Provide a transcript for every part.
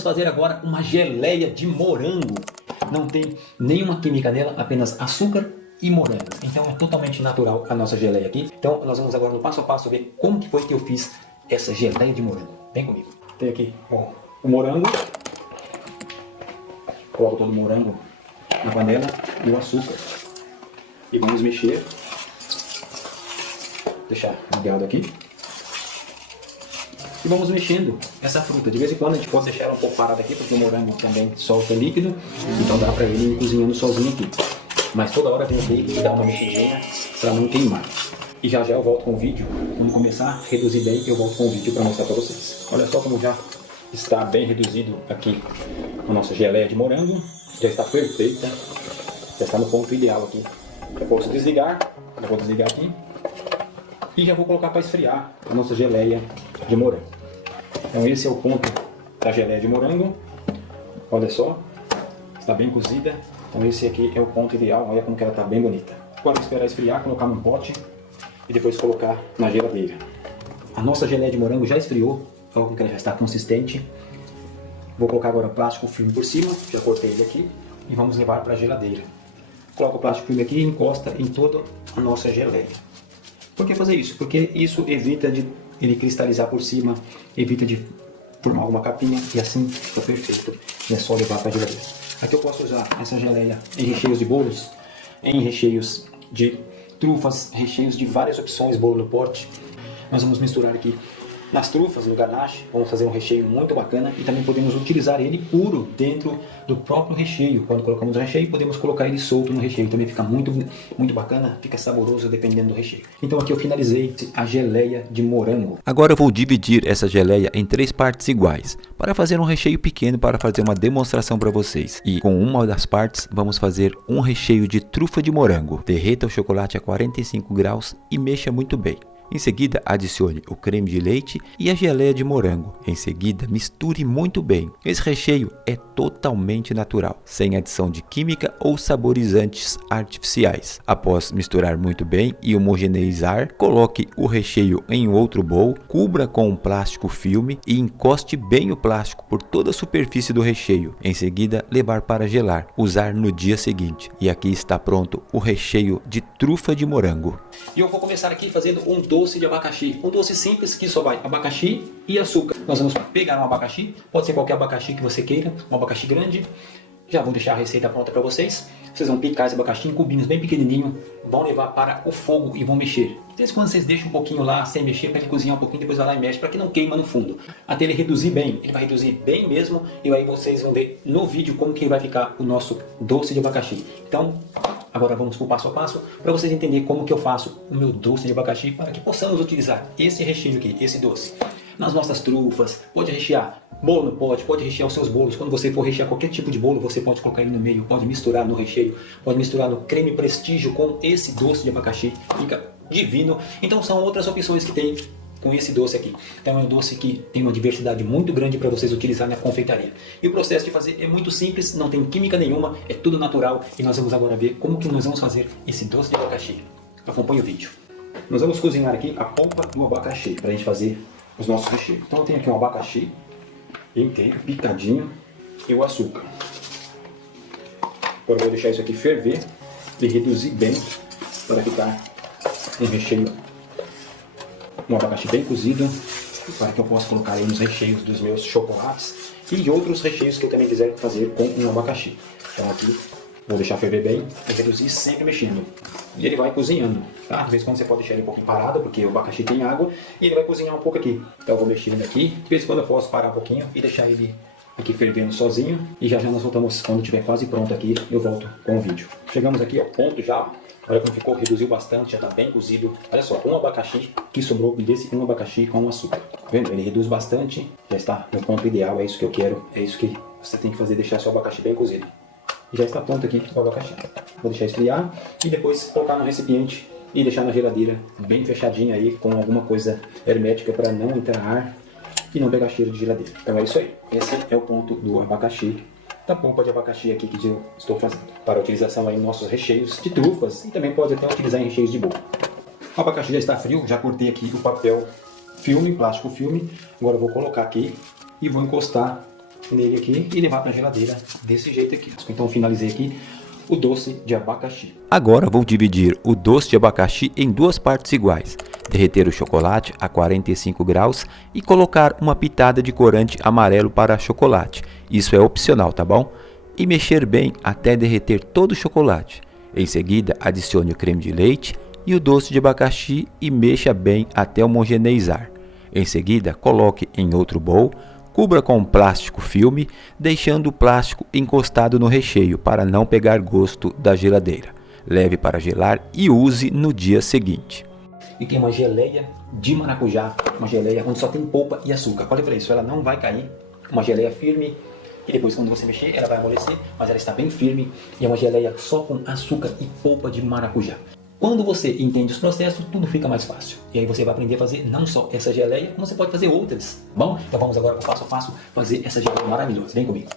vamos fazer agora uma geleia de morango. Não tem nenhuma química nela, apenas açúcar e morango. Então é totalmente natural a nossa geleia aqui. Então nós vamos agora no passo a passo ver como que foi que eu fiz essa geleia de morango. Vem comigo. Tem aqui o morango. Coloco todo o morango na panela e o açúcar. E vamos mexer. Deixar ligado aqui. E vamos mexendo essa fruta. De vez em quando a gente pode deixar ela um pouco parada aqui, porque o morango também solta líquido. Então dá para ele ir cozinhando sozinho aqui. Mas toda hora tem que dar uma mexidinha para não queimar. E já já eu volto com o vídeo. Quando começar a reduzir bem, eu volto com o vídeo para mostrar para vocês. Olha só como já está bem reduzido aqui a nossa geleia de morango. Já está perfeita. Já está no ponto ideal aqui. Já posso desligar. Já vou desligar aqui. E já vou colocar para esfriar a nossa geleia de morango. Então esse é o ponto da geleia de morango. Olha só. Está bem cozida. Então esse aqui é o ponto ideal. Olha como que ela está bem bonita. Agora esperar esfriar, colocar num pote e depois colocar na geladeira. A nossa geleia de morango já esfriou. Olha como que ela já está consistente. Vou colocar agora plástico filme por cima. Já cortei ele aqui. E vamos levar para a geladeira. Coloca o plástico filme aqui e encosta em toda a nossa geleia. Por que fazer isso? Porque isso evita de ele cristalizar por cima, evita de formar uma capinha e assim fica perfeito. E é só levar para a geladeira. Aqui eu posso usar essa geleia em recheios de bolos, em recheios de trufas, recheios de várias opções, bolo no pote. Nós vamos misturar aqui nas trufas, no ganache, vamos fazer um recheio muito bacana e também podemos utilizar ele puro dentro do próprio recheio. Quando colocamos o recheio, podemos colocar ele solto no recheio, também fica muito bacana, fica saboroso dependendo do recheio. Então aqui eu finalizei a geleia de morango. Agora eu vou dividir essa geleia em 3 partes iguais, para fazer um recheio pequeno para fazer uma demonstração para vocês. E com uma das partes vamos fazer um recheio de trufa de morango. Derreta o chocolate a 45 graus e mexa muito bem. Em seguida, adicione o creme de leite e a geleia de morango. Em seguida, misture muito bem. Esse recheio é totalmente natural, sem adição de química ou saborizantes artificiais. Após misturar muito bem e homogeneizar, coloque o recheio em outro bowl, cubra com um plástico filme e encoste bem o plástico por toda a superfície do recheio. Em seguida, levar para gelar, usar no dia seguinte. E aqui está pronto o recheio de trufa de morango. E eu vou começar aqui fazendo um doce de abacaxi. Um doce simples que só vai abacaxi e açúcar. Nós vamos pegar um abacaxi, pode ser qualquer abacaxi que você queira, um abacaxi grande. Já vou deixar a receita pronta para vocês. Vocês vão picar esse abacaxi em cubinhos bem pequenininho, vão levar para o fogo e vão mexer. Desde quando vocês deixam um pouquinho lá sem mexer, para ele cozinhar um pouquinho, depois vai lá e mexe, para que não queima no fundo. Até ele reduzir bem, ele vai reduzir bem mesmo, e aí vocês vão ver no vídeo como que vai ficar o nosso doce de abacaxi. Então, agora vamos para o passo a passo, para vocês entenderem como que eu faço o meu doce de abacaxi, para que possamos utilizar esse recheio aqui, esse doce, nas nossas trufas. Pode rechear bolo no pote, pode rechear os seus bolos. Quando você for rechear qualquer tipo de bolo, você pode colocar ele no meio, pode misturar no recheio, pode misturar no creme prestígio com esse doce de abacaxi, fica divino. Então são outras opções que tem com esse doce aqui. Então é um doce que tem uma diversidade muito grande para vocês utilizarem na confeitaria. E o processo de fazer é muito simples, não tem química nenhuma, é tudo natural. E nós vamos agora ver como que nós vamos fazer esse doce de abacaxi. Acompanhe o vídeo. Nós vamos cozinhar aqui a polpa do abacaxi para a gente fazer os nossos recheios. Então eu tenho aqui um abacaxi inteiro, picadinho, e o açúcar. Agora eu vou deixar isso aqui ferver e reduzir bem para ficar um recheio, um abacaxi bem cozido, para que eu possa colocar aí nos recheios dos meus chocolates e outros recheios que eu também quiser fazer com um abacaxi. Então aqui vou deixar ferver bem e reduzir sempre mexendo. E ele vai cozinhando, tá? De vez em quando você pode deixar ele um pouquinho parado, porque o abacaxi tem água, e ele vai cozinhar um pouco aqui. Então eu vou mexendo aqui, de vez em quando eu posso parar um pouquinho e deixar ele aqui fervendo sozinho. E já já nós voltamos, quando estiver quase pronto aqui, eu volto com o vídeo. Chegamos aqui ao ponto já, olha como ficou, reduziu bastante, já está bem cozido. Olha só, um abacaxi que sobrou desse um abacaxi com açúcar. Tá vendo? Ele reduz bastante, já está no ponto ideal, é isso que eu quero, é isso que você tem que fazer, deixar seu abacaxi bem cozido. E já está pronto aqui o abacaxi. Vou deixar esfriar e depois colocar no recipiente e deixar na geladeira bem fechadinho aí com alguma coisa hermética para não entrar ar e não pegar cheiro de geladeira. Então é isso aí. Esse é o ponto do abacaxi, da polpa de abacaxi aqui que eu estou fazendo para utilização aí em nossos recheios de trufas e também pode até utilizar em recheios de bolo. O abacaxi já está frio, já cortei aqui o papel filme, plástico filme. Agora eu vou colocar aqui e vou encostar nele aqui e levar para a geladeira desse jeito aqui. Então finalizei aqui o doce de abacaxi. Agora vou dividir o doce de abacaxi em duas partes iguais. Derreter o chocolate a 45 graus e colocar uma pitada de corante amarelo para chocolate. Isso é opcional, tá bom? E mexer bem até derreter todo o chocolate. Em seguida, adicione o creme de leite e o doce de abacaxi e mexa bem até homogeneizar. Em seguida, coloque em outro bowl, cubra com plástico filme, deixando o plástico encostado no recheio para não pegar gosto da geladeira. Leve para gelar e use no dia seguinte. E tem uma geleia de maracujá, uma geleia onde só tem polpa e açúcar. Olha para isso, ela não vai cair, uma geleia firme. E depois quando você mexer, ela vai amolecer, mas ela está bem firme. E é uma geleia só com açúcar e polpa de maracujá. Quando você entende os processos, tudo fica mais fácil. E aí você vai aprender a fazer não só essa geleia, como você pode fazer outras. Bom, então vamos agora para o passo a passo fazer essa geleia maravilhosa. Vem comigo.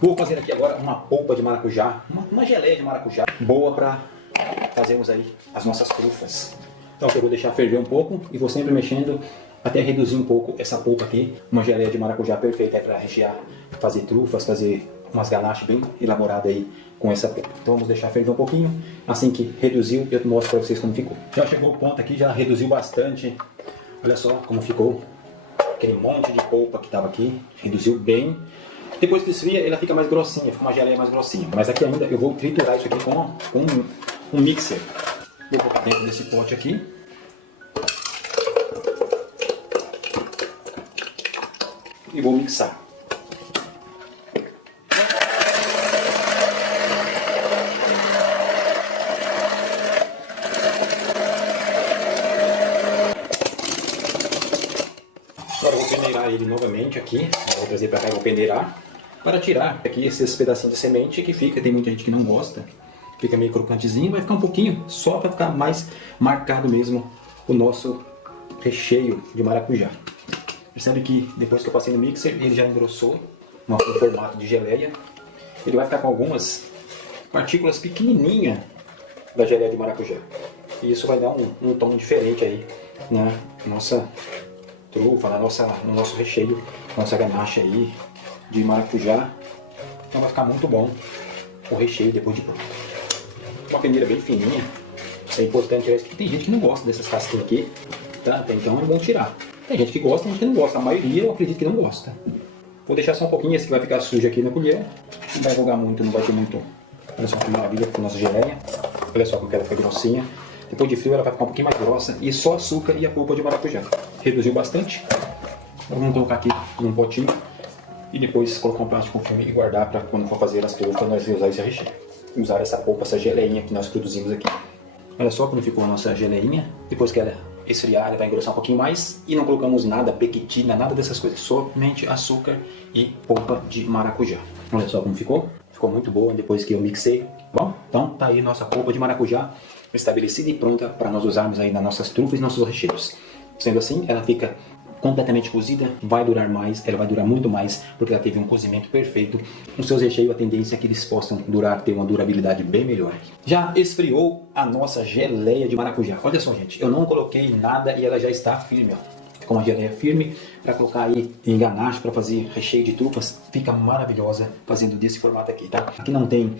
Vou fazer aqui agora uma polpa de maracujá, uma geleia de maracujá, boa para fazermos aí as nossas trufas. Então eu vou deixar ferver um pouco e vou sempre mexendo até reduzir um pouco essa polpa aqui. Uma geleia de maracujá perfeita para rechear, fazer trufas, fazer umas ganaches bem elaboradas aí com essa polpa. Então vamos deixar ferver um pouquinho. Assim que reduziu, eu mostro para vocês como ficou. Já chegou o ponto aqui, já reduziu bastante. Olha só como ficou. Aquele monte de polpa que estava aqui, reduziu bem. Depois que esfria, ela fica mais grossinha, fica uma geleia mais grossinha. Mas aqui ainda eu vou triturar isso aqui com um mixer. Vou colocar dentro desse pote aqui. E vou mixar. Agora eu vou peneirar ele novamente aqui. Vou trazer para cá e vou peneirar para tirar aqui esses pedacinhos de semente que fica. Tem muita gente que não gosta. Fica meio crocantezinho, vai ficar um pouquinho só para ficar mais marcado mesmo o nosso recheio de maracujá. Percebe que depois que eu passei no mixer, ele já engrossou no formato de geleia. Ele vai ficar com algumas partículas pequenininhas da geleia de maracujá. E isso vai dar um tom diferente aí na nossa trufa, no nosso recheio, nossa ganache aí de maracujá. Então vai ficar muito bom o recheio depois de pronto. Uma peneira bem fininha. É importante tirar isso, porque tem gente que não gosta dessas casquinhas aqui, tá? Então é bom tirar. Tem gente que gosta, tem gente que não gosta. A maioria eu acredito que não gosta. Vou deixar só um pouquinho, esse que vai ficar sujo aqui na colher. Não vai jogar muito, não vai ter muito. Olha só que maravilha com a nossa geleia. Olha só como ela fica grossinha. Depois de frio ela vai ficar um pouquinho mais grossa. E só açúcar e a polpa de maracujá. Reduziu bastante. Agora vamos colocar aqui num potinho. E depois colocar um plástico filme e guardar para quando for fazer as trufas nós usar esse recheio. Usar essa polpa, essa geleinha que nós produzimos aqui. Olha só como ficou a nossa geleinha. Depois que ela esfriar, ela vai engrossar um pouquinho mais. E não colocamos nada, pequitina, nada dessas coisas. Somente açúcar e polpa de maracujá. Olha só como ficou. Ficou muito boa depois que eu mixei. Bom, então tá aí nossa polpa de maracujá estabelecida e pronta para nós usarmos aí nas nossas trufas e nossos recheios. Sendo assim, ela fica completamente cozida, vai durar mais, ela vai durar muito mais, porque ela teve um cozimento perfeito. Nos seus recheios, a tendência é que eles possam durar, ter uma durabilidade bem melhor. Já esfriou a nossa geleia de maracujá. Olha só, gente, eu não coloquei nada e ela já está firme, ó. Com uma geleia firme, para colocar aí em ganache, para fazer recheio de trufas, fica maravilhosa fazendo desse formato aqui, tá? Aqui não tem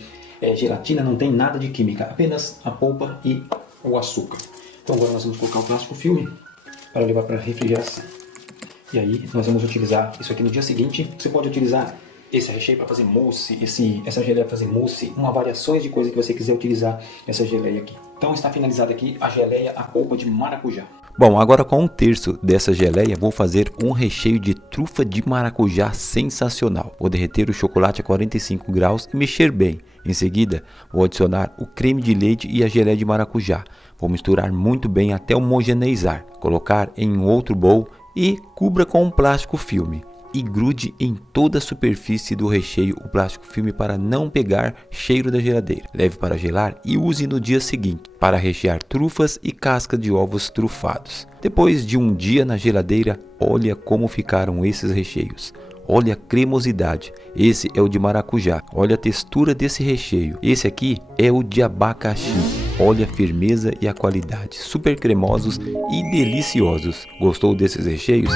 gelatina, não tem nada de química, apenas a polpa e o açúcar. Então agora nós vamos colocar o plástico filme para levar para refrigeração. E aí nós vamos utilizar isso aqui no dia seguinte. Você pode utilizar esse recheio para fazer mousse, essa geleia para fazer mousse, uma variações de coisa que você quiser utilizar essa geleia aqui. Então está finalizada aqui a geleia, a polpa de maracujá. Bom, agora com 1/3 dessa geleia vou fazer um recheio de trufa de maracujá sensacional. Vou derreter o chocolate a 45 graus e mexer bem. Em seguida, vou adicionar o creme de leite e a geleia de maracujá. Vou misturar muito bem até homogeneizar. Colocar em um outro bowl e cubra com um plástico filme. E grude em toda a superfície do recheio o plástico filme para não pegar cheiro da geladeira. Leve para gelar e use no dia seguinte para rechear trufas e casca de ovos trufados. Depois de um dia na geladeira, olha como ficaram esses recheios. Olha a cremosidade, esse é o de maracujá. Olha a textura desse recheio, esse aqui é o de abacaxi. Olha a firmeza e a qualidade, super cremosos e deliciosos. Gostou desses recheios?